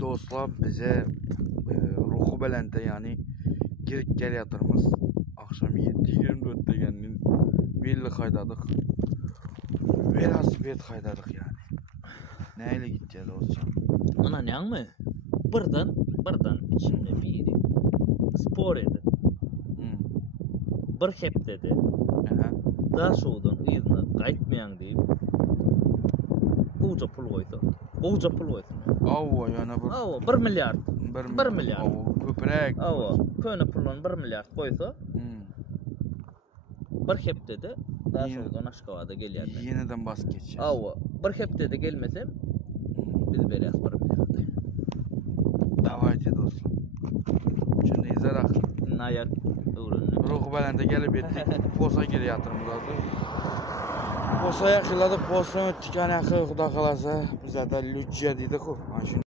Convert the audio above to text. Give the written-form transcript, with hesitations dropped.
Dostlar bize ruhu belente yani girip gel yatırımız akşam 7:24 degenin belli kaydadık. Velosiped kaydadık yani. Neyle gideceğiz dostlar? Ana ne mı? Birden içimde biri spor edi. Bir hep dedi. Daha şoğdan ıyızına kayıtmayan deyip Uca pul koydu. Ava yani Ava 1 milyar. 1 milyar. Köprek. Ava köne pulun 1 milyar koydu. Bir hep dedi. Daha şoğdan Aşkavada gelýärdi. Yeniden bas geçeceğiz. Ava bir hep dedi gelmesem biz berýäs 1 milyar. Davaydı dostlar. Şimdi izlerak. Nayak öğrendim. Ruhu belente gelip ettik. Posa geri yatırımız hazır. Posaya kıladık, posa öttük yani akı yuxuda kalasa bize de lütçe dedik o.